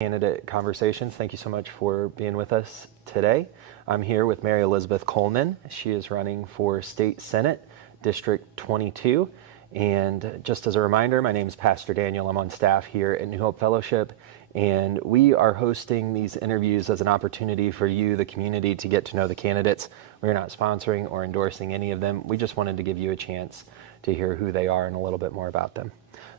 Candidate Conversations. Thank you so much for being with us today. I'm here with Mary Elizabeth Coleman. She is running for State Senate, District 22. And just as a reminder, my name is Pastor Daniel. I'm on staff here at New Hope Fellowship, and we are hosting these interviews as an opportunity for you, the community, to get to know the candidates. We're not sponsoring or endorsing any of them. We just wanted to give you a chance to hear who they are and a little bit more about them.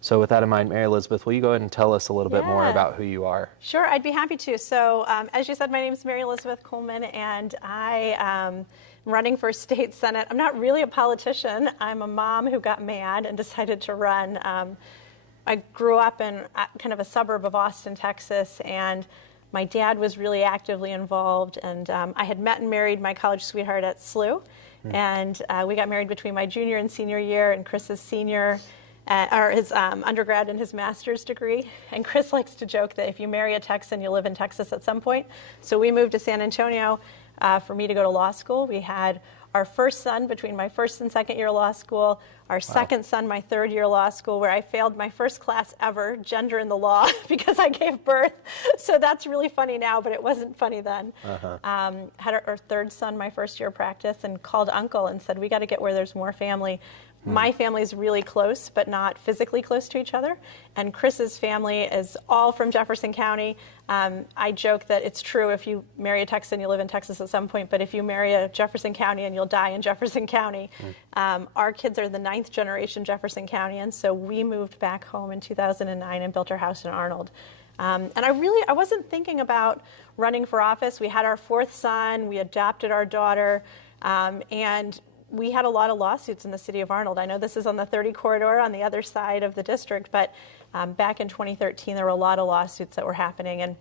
So with that in mind, Mary Elizabeth, will you go ahead and tell us a little bit more about who you are? Sure, I'd be happy to. So as you said, my name is Mary Elizabeth Coleman, and I am running for state senate. I'm not really a politician. I'm a mom who got mad and decided to run. I grew up in kind of a suburb of Austin, Texas, and my dad was really actively involved. And I had met and married my college sweetheart at SLU, and we got married between my junior and senior year, and Chris's senior. Or his undergrad and his master's degree. And Chris likes to joke that if you marry a Texan, you live in Texas at some point. So we moved to San Antonio for me to go to law school. We had our first son between my first and second year of law school, our second son my third year of law school, where I failed my first class ever, gender in the law, because I gave birth. So that's really funny now, but it wasn't funny then. Had our third son my first year of practice, and called uncle and said, we got to get where there's more family. My family's really close, but not physically close to each other. And Chris's family is all from Jefferson County. I joke that it's true if you marry a Texan, you live in Texas at some point, but if you marry a Jefferson County and you'll die in Jefferson County. Our kids are the 9th generation Jefferson Countians, so we moved back home in 2009 and built our house in Arnold. And I wasn't thinking about running for office. We had our 4th son, we adopted our daughter, and we had a lot of lawsuits in the city of Arnold. I know this is on the 30 corridor on the other side of the district, but back in 2013, there were a lot of lawsuits that were happening. And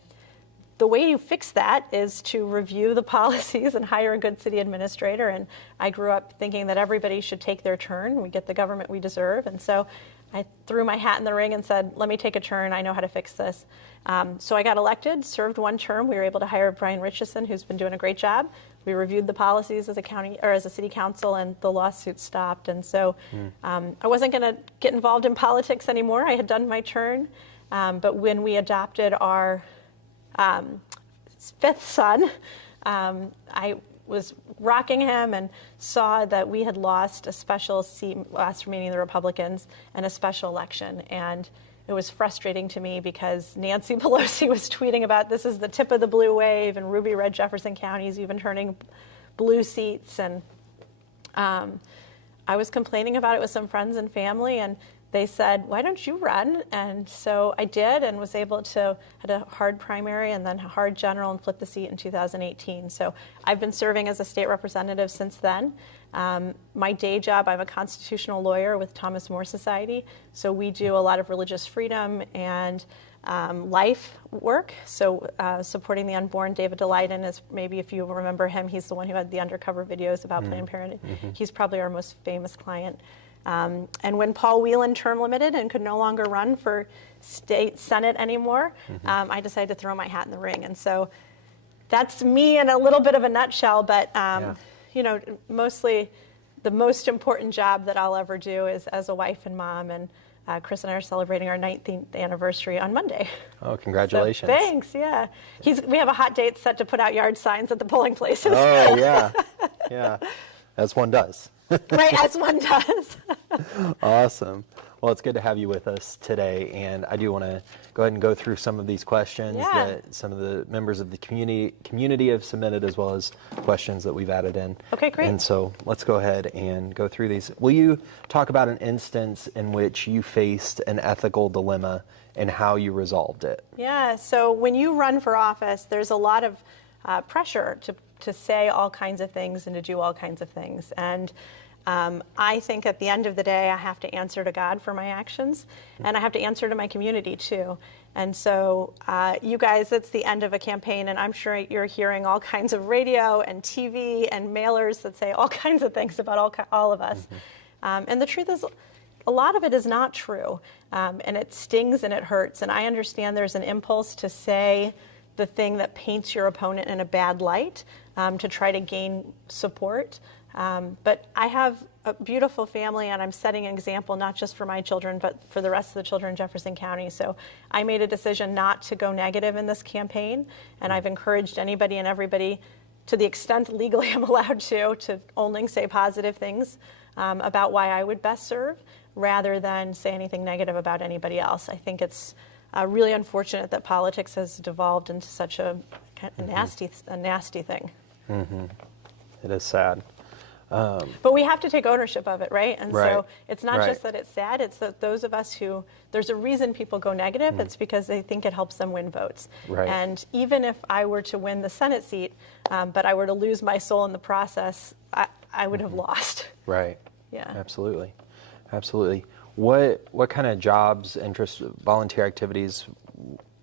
the way you fix that is to review the policies and hire a good city administrator. And I grew up thinking that everybody should take their turn. We get the government we deserve. And so I threw my hat in the ring and said, let me take a turn. I know how to fix this. So I got elected, served 1 term. We were able to hire Brian Richardson, who's been doing a great job. We reviewed the policies as a county or as a city council, and the lawsuit stopped. And so I wasn't going to get involved in politics anymore. I had done my turn. But when we adopted our 5th son, I was rocking him and saw that we had lost a special seat, last remaining the Republicans, and a special election. And it was frustrating to me because Nancy Pelosi was tweeting about this is the tip of the blue wave, and ruby red Jefferson County is even turning blue seats. And I was complaining about it with some friends and family, and they said, why don't you run? And so I did, and was able to, had a hard primary and then a hard general, and flipped the seat in 2018. So I've been serving as a state representative since then. My day job, I'm a constitutional lawyer with Thomas More Society. So we do a lot of religious freedom and life work. So supporting the unborn. David Daleiden is, maybe if you remember him, he's the one who had the undercover videos about Planned Parenthood. He's probably our most famous client. And when Paul Whelan term limited and could no longer run for state senate anymore, I decided to throw my hat in the ring. And so that's me in a little bit of a nutshell, but you know, mostly the most important job that I'll ever do is as a wife and mom. And Chris and I are celebrating our 19th anniversary on Monday. Oh, congratulations. So, thanks, yeah. We have a hot date set to put out yard signs at the polling places. Oh, yeah. Yeah, as one does. Right, as one does. Awesome. Well, it's good to have you with us today, and I do want to go ahead and go through some of these questions that some of the members of the community have submitted, as well as questions that we've added in. Okay, great. And so let's go ahead and go through these. Will you talk about an instance in which you faced an ethical dilemma and how you resolved it? Yeah, so when you run for office, there's a lot of pressure to say all kinds of things and to do all kinds of things. And I think at the end of the day, I have to answer to God for my actions, and I have to answer to my community too. And so you guys, it's the end of a campaign, and I'm sure you're hearing all kinds of radio and TV and mailers that say all kinds of things about all of us. And the truth is, a lot of it is not true, and it stings and it hurts. And I understand there's an impulse to say the thing that paints your opponent in a bad light to try to gain support. But I have a beautiful family, and I'm setting an example not just for my children, but for the rest of the children in Jefferson County. So I made a decision not to go negative in this campaign, and I've encouraged anybody and everybody, to the extent legally I'm allowed to only say positive things about why I would best serve, rather than say anything negative about anybody else. I think it's really unfortunate that politics has devolved into such a nasty thing. It is sad. But we have to take ownership of it, right? And Right. so it's not Right. just that it's sad, it's that those of us who, there's a reason people go negative, it's because they think it helps them win votes. Right. And even if I were to win the Senate seat, but I were to lose my soul in the process, I would have lost. Right. Yeah. Absolutely. Absolutely. What kind of jobs, interests, volunteer activities,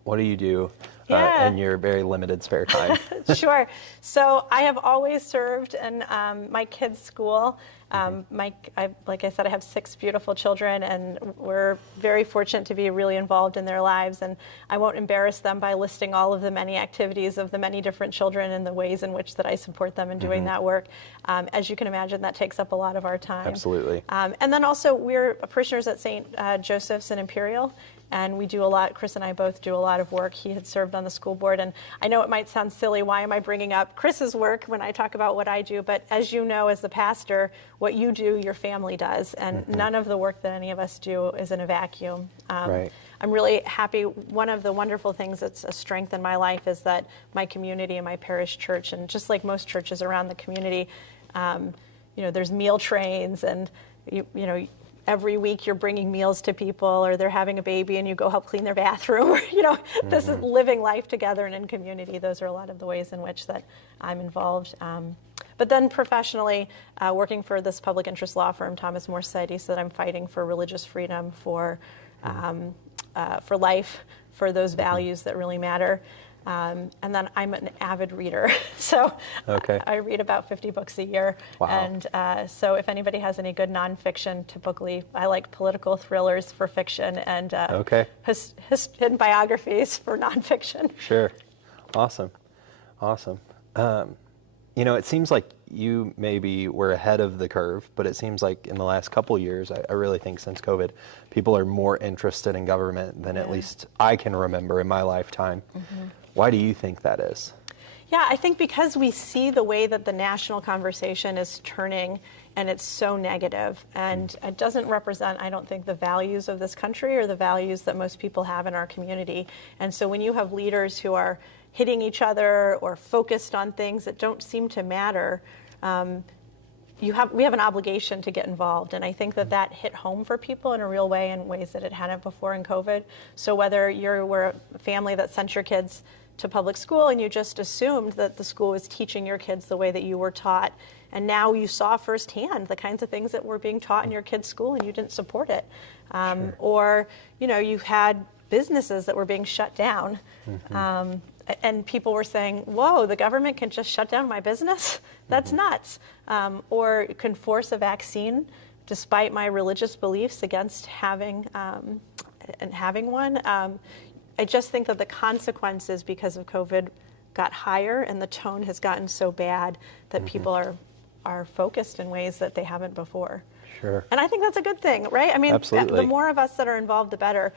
what do you do Yeah. in your very limited spare time? Sure. So I have always served in my kids' school. Like I said, I have 6 beautiful children, and we're very fortunate to be really involved in their lives. And I won't embarrass them by listing all of the many activities of the many different children and the ways in which that I support them in doing that work. As you can imagine, that takes up a lot of our time. Absolutely. And then also, we're parishioners at St. Joseph's and Imperial. And we do a lot, Chris and I both do a lot of work. He had served on the school board, and I know it might sound silly, why am I bringing up Chris's work when I talk about what I do? But as you know, as the pastor, what you do, your family does, and none of the work that any of us do is in a vacuum. Right. I'm really happy. One of the wonderful things that's a strength in my life is that my community and my parish church, and just like most churches around the community, there's meal trains, and every week you're bringing meals to people, or they're having a baby and you go help clean their bathroom. This is living life together and in community. Those are a lot of the ways in which that I'm involved. But then professionally, working for this public interest law firm, Thomas More Society, so that I'm fighting for religious freedom, for life, for those values that really matter. And then I'm an avid reader, so Okay. I read about 50 books a year. Wow. And so if anybody has any good nonfiction, typically I like political thrillers for fiction, and hidden biographies for nonfiction. Sure. Awesome. It seems like you maybe were ahead of the curve, but it seems like in the last couple years, I really think since COVID, people are more interested in government than at least I can remember in my lifetime. Why do you think that is? Yeah, I think because we see the way that the national conversation is turning, and it's so negative, and it doesn't represent, I don't think, the values of this country or the values that most people have in our community. And so when you have leaders who are hitting each other or focused on things that don't seem to matter, we have an obligation to get involved. And I think that hit home for people in a real way, in ways that it hadn't before in COVID. So whether you were a family that sent your kids to public school and you just assumed that the school was teaching your kids the way that you were taught, and now you saw firsthand the kinds of things that were being taught in your kids' school and you didn't support it. Or, you had businesses that were being shut down. And people were saying, whoa, the government can just shut down my business? That's nuts. Or can force a vaccine despite my religious beliefs against having one. I just think that the consequences because of COVID got higher, and the tone has gotten so bad that people are focused in ways that they haven't before. Sure. And I think that's a good thing, right? I mean, Absolutely. the more of us that are involved, the better.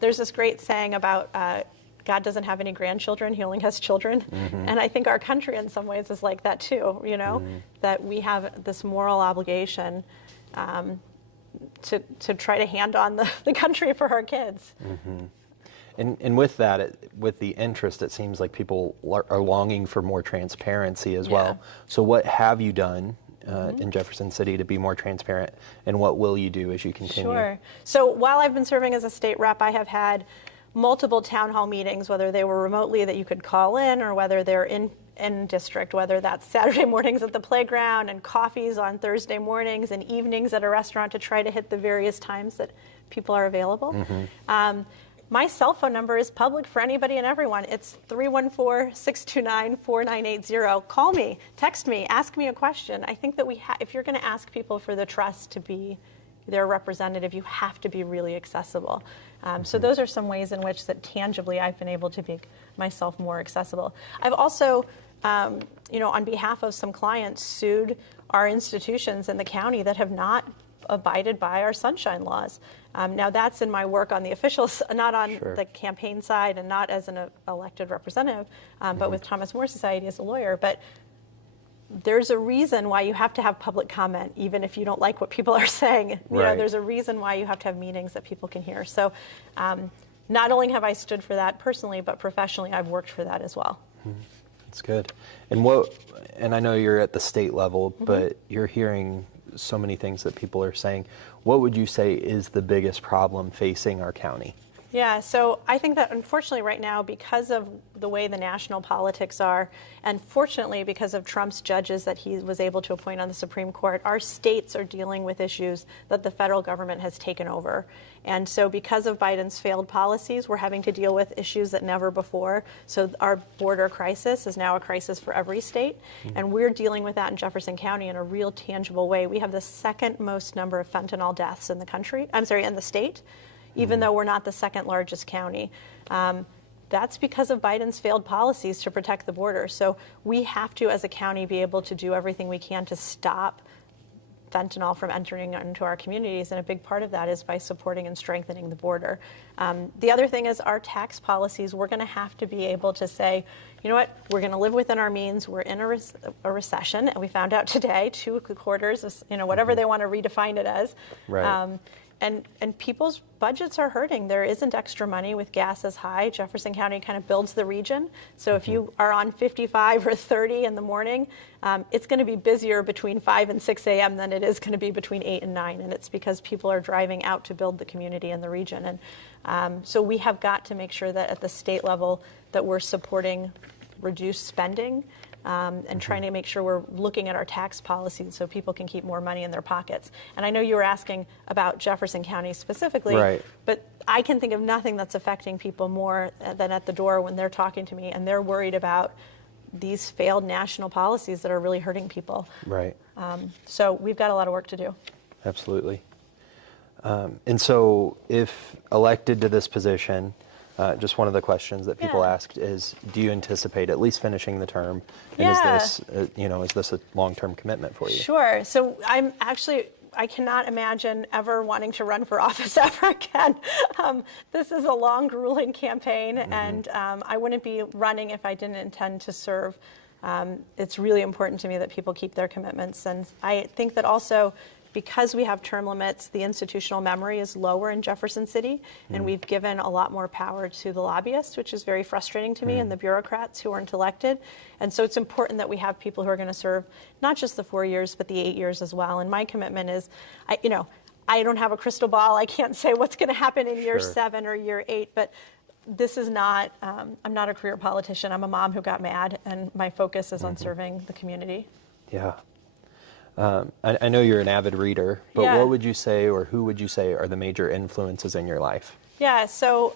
There's this great saying about God doesn't have any grandchildren, he only has children. And I think our country in some ways is like that too, that we have this moral obligation to try to hand on the country for our kids. And with that, with the interest, it seems like people are longing for more transparency as well. So what have you done in Jefferson City to be more transparent, and what will you do as you continue? Sure. So while I've been serving as a state rep, I have had multiple town hall meetings, whether they were remotely that you could call in, or whether they're in district, whether that's Saturday mornings at the playground and coffees on Thursday mornings and evenings at a restaurant, to try to hit the various times that people are available. My cell phone number is public for anybody and everyone. It's 314-629-4980. Call me, text me, ask me a question. I think that if you're going to ask people for the trust to be their representative, you have to be really accessible. So those are some ways in which that tangibly I've been able to make myself more accessible. I've also on behalf of some clients, sued our institutions in the county that have not abided by our sunshine laws. Now that's in my work on the officials, not on the campaign side and not as an elected representative, but with Thomas More Society as a lawyer. But there's a reason why you have to have public comment, even if you don't like what people are saying. There's a reason why you have to have meetings that people can hear. So not only have I stood for that personally, but professionally, I've worked for that as well. That's good. And I know you're at the state level, but you're hearing so many things that people are saying. What would you say is the biggest problem facing our county? Yeah, so I think that unfortunately right now, because of the way the national politics are, and fortunately because of Trump's judges that he was able to appoint on the Supreme Court, our states are dealing with issues that the federal government has taken over. And so because of Biden's failed policies, we're having to deal with issues that never before. So our border crisis is now a crisis for every state, and we're dealing with that in Jefferson County in a real tangible way. We have the second most number of fentanyl deaths in the state, even though we're not the second largest county. That's because of Biden's failed policies to protect the border. So we have to, as a county, be able to do everything we can to stop fentanyl from entering into our communities, and a big part of that is by supporting and strengthening the border. The other thing is our tax policies. We're going to have to be able to say, you know what, we're going to live within our means. We're in a recession, and we found out today 2 quarters, whatever they want to redefine it as. Right. And people's budgets are hurting. There isn't extra money with gas as high. Jefferson County kind of builds the region. So if you are on 55 or 30 in the morning, it's going to be busier between 5 and 6 a.m. than it is going to be between 8 and 9. And it's because people are driving out to build the community in the region. And so we have got to make sure that at the state level that we're supporting reduced spending, and trying to make sure we're looking at our tax policies so people can keep more money in their pockets. And I know you were asking about Jefferson County specifically, but I can think of nothing that's affecting people more than at the door when they're talking to me and they're worried about these failed national policies that are really hurting people. Right. So we've got a lot of work to do. Absolutely. And so if elected to this position, just one of the questions that people asked is, do you anticipate at least finishing the term? And is this a long-term commitment for you? Sure. So I cannot imagine ever wanting to run for office ever again. This is a long, grueling campaign, and I wouldn't be running if I didn't intend to serve. It's really important to me that people keep their commitments. And I think that also, because we have term limits, the institutional memory is lower in Jefferson City, and we've given a lot more power to the lobbyists, which is very frustrating to me, and the bureaucrats who aren't elected. And so it's important that we have people who are going to serve not just the 4 years, but the 8 years as well. And my commitment is, I don't have a crystal ball. I can't say what's going to happen in year 7 or year 8, but this is not, I'm not a career politician. I'm a mom who got mad, and my focus is on serving the community. Yeah. I know you're an avid reader, but what would you say, or who would you say are the major influences in your life? Yeah, so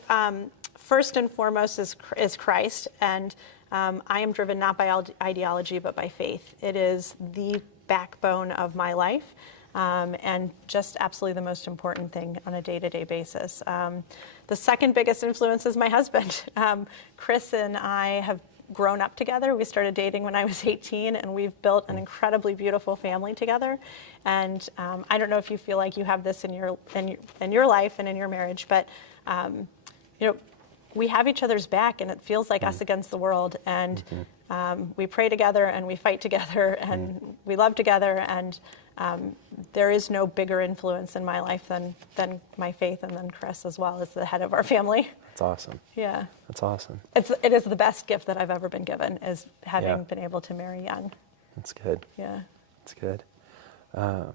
first and foremost is Christ, and I am driven not by ideology, but by faith. It is the backbone of my life, and just absolutely the most important thing on a day-to-day basis. The second biggest influence is my husband. Chris and I have grown up together. We started dating when I was 18, and we've built an incredibly beautiful family together. And I don't know if you feel like you have this in your life and in your marriage, but we have each other's back, and it feels like us against the world. And we pray together, and we fight together, and we love together. And there is no bigger influence in my life than my faith, and then Chris as well as the head of our family. That's awesome. Yeah. That's awesome. It is the best gift that I've ever been given, is having been able to marry young. That's good. Yeah. That's good. And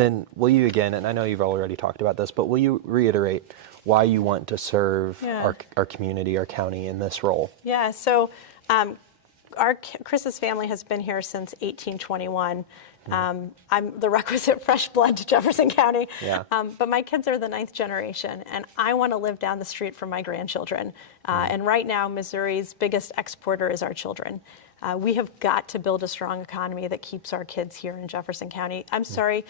then will you again, and I know you've already talked about this, but will you reiterate why you want to serve our community, our county in this role? Yeah, so Chris's family has been here since 1821. I'm the requisite fresh blood to Jefferson County, but my kids are the 9th generation, and I want to live down the street from my grandchildren. And right now, Missouri's biggest exporter is our children. We have got to build a strong economy that keeps our kids here in Jefferson County. I'm sorry,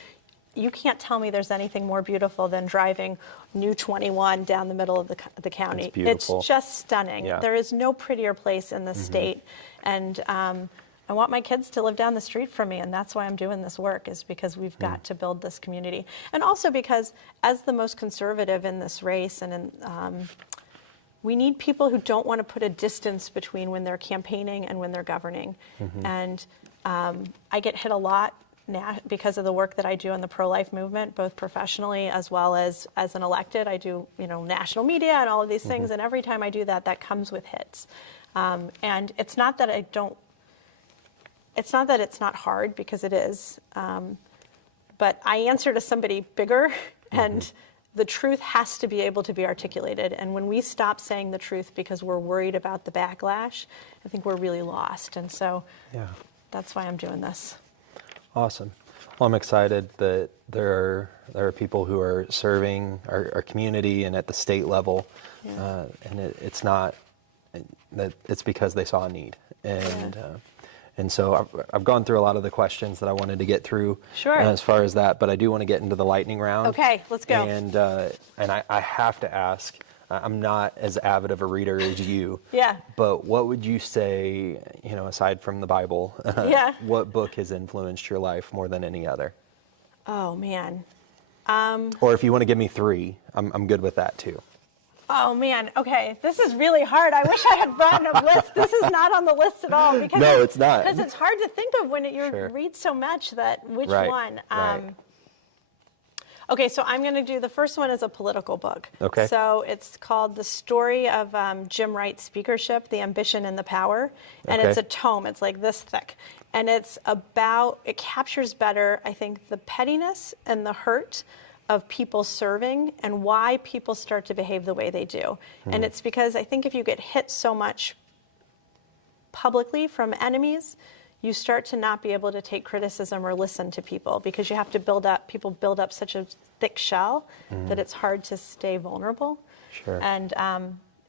you can't tell me there's anything more beautiful than driving New 21 down the middle of the county. It's beautiful. It's just stunning. Yeah. There is no prettier place in the state. And I want my kids to live down the street from me, and that's why I'm doing this work, is because we've got to build this community. And also because as the most conservative in this race, and we need people who don't want to put a distance between when they're campaigning and when they're governing. And I get hit a lot now because of the work that I do in the pro-life movement, both professionally as well as an elected. I do, national media and all of these things, and every time I do that, that comes with hits. And it's not that it's not hard, because it is, but I answer to somebody bigger, and the truth has to be able to be articulated. And when we stop saying the truth because we're worried about the backlash, I think we're really lost. And so that's why I'm doing this. Awesome. Well, I'm excited that there are people who are serving our community and at the state level, and it's not that it's because they saw a need. And so I've gone through a lot of the questions that I wanted to get through as far as that, but I do want to get into the lightning round. Okay, let's go. And I have to ask, I'm not as avid of a reader as you. But what would you say, aside from the Bible, what book has influenced your life more than any other? Oh, man. Or if you want to give me 3, I'm good with that too. Oh, man. Okay. This is really hard. I wish I had brought a list. This is not on the list at all. Because no, it's not. Because it's hard to think of when you read so much that which one. Okay, so I'm going to do the first one as a political book. Okay. So it's called The Story of Jim Wright's Speakership, The Ambition and the Power. And it's a tome. It's like this thick. And it captures better, I think, the pettiness and the hurt of people serving and why people start to behave the way they do. And it's because I think if you get hit so much publicly from enemies, you start to not be able to take criticism or listen to people, because you have to build up such a thick shell that it's hard to stay vulnerable. And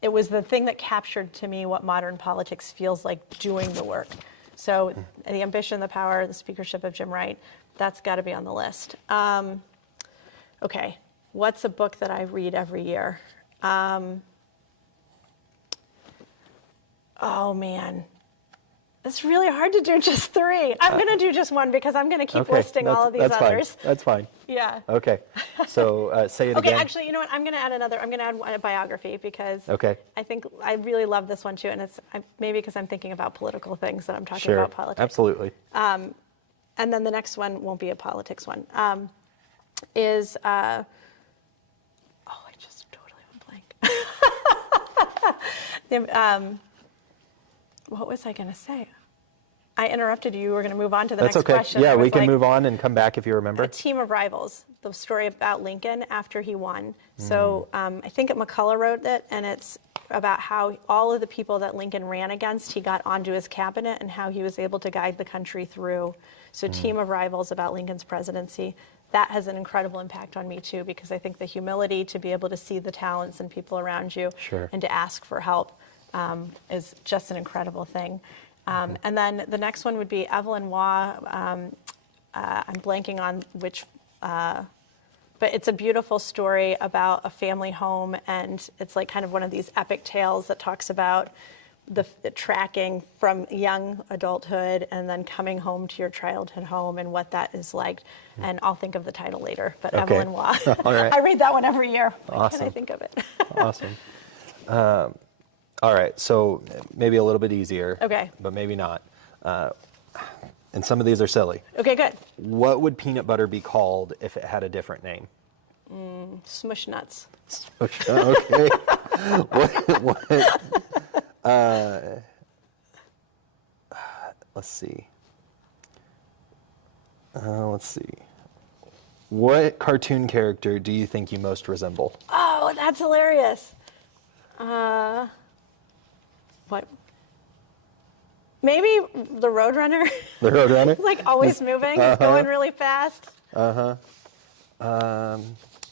it was the thing that captured to me what modern politics feels like doing the work. So The Ambition, the Power, the Speakership of Jim Wright, that's got to be on the list. Okay, what's a book that I read every year? Oh, man. It's really hard to do just 3. I'm going to do just one, because I'm going to keep listing all of these others. That's fine. Yeah. Okay. So say it again. Okay, actually, you know what? I'm going to add a biography, because I think I really love this one, too. And it's maybe because I'm thinking about political things that I'm talking about politics. Absolutely. And then the next one won't be a politics one. Is I just totally went blank. What was I going to say? I interrupted you. You were going to move on to the next question. Yeah, we can move on and come back if you remember. A Team of Rivals, the story about Lincoln after he won. So I think McCullough wrote it, and it's about how all of the people that Lincoln ran against, he got onto his cabinet, and how he was able to guide the country through. So Team of Rivals about Lincoln's presidency. That has an incredible impact on me, too, because I think the humility to be able to see the talents and people around you and to ask for help is just an incredible thing. And then the next one would be Evelyn Waugh. I'm blanking on which, but it's a beautiful story about a family home, and it's like kind of one of these epic tales that talks about the tracking from young adulthood and then coming home to your childhood home and what that is like. And I'll think of the title later, but Evelyn Waugh. All right. I read that one every year. Why Awesome. can't I think of it? Awesome. All right, so maybe a little bit easier. Okay. But maybe not. And some of these are silly. Okay, good. What would peanut butter be called if it had a different name? Smush nuts. Okay. Let's see. What cartoon character do you think you most resemble? Oh, that's hilarious. What? Maybe the Roadrunner. The Roadrunner? It's like always moving, going really fast.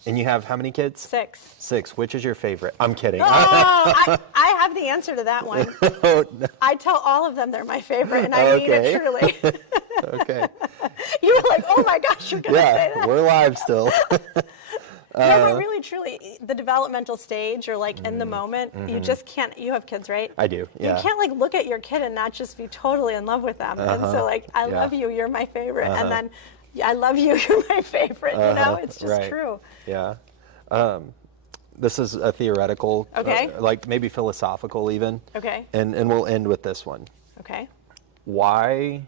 And you have how many kids? 6. 6. Which is your favorite? I'm kidding. Oh, I have the answer to that one. Oh, no. I tell all of them they're my favorite, and I mean it truly. Okay. You were like, oh my gosh, you're going to say that. Yeah, we're live still. Yeah, but really, truly, the developmental stage or like in the moment, you just can't, you have kids, right? I do, yeah. You can't like look at your kid and not just be totally in love with them. And so like, I love you, you're my favorite. And then I love you, you're my favorite. You know, it's just true. Yeah. This is a theoretical, Okay. like maybe philosophical even. Okay. And we'll end with this one. Okay. Why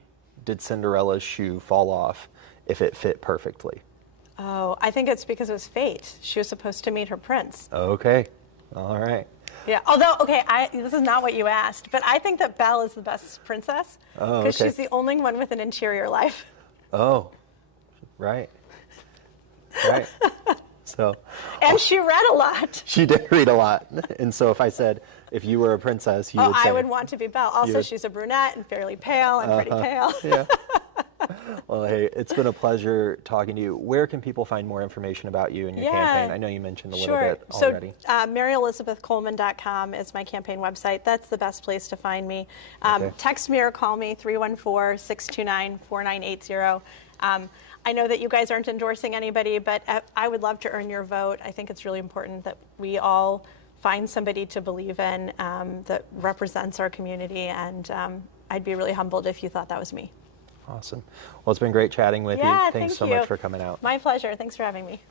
did Cinderella's shoe fall off if it fit perfectly? Oh, I think it's because it was fate. She was supposed to meet her prince. Okay. All right. Yeah. Although, okay, this is not what you asked, but I think that Belle is the best princess because she's the only one with an interior life. Oh, right. Right. So. And she read a lot. She did read a lot. And so if I said, if you were a princess, you would say. I would want to be Belle. Also, she's a brunette and fairly pale and pretty pale. Yeah. Well, hey, it's been a pleasure talking to you. Where can people find more information about you and your campaign? I know you mentioned a little bit already. So MaryElizabethColeman.com is my campaign website. That's the best place to find me. Text me or call me, 314-629-4980. I know that you guys aren't endorsing anybody, but I would love to earn your vote. I think it's really important that we all find somebody to believe in that represents our community, and I'd be really humbled if you thought that was me. Awesome. Well, it's been great chatting with you. Thanks so much for coming out. My pleasure. Thanks for having me.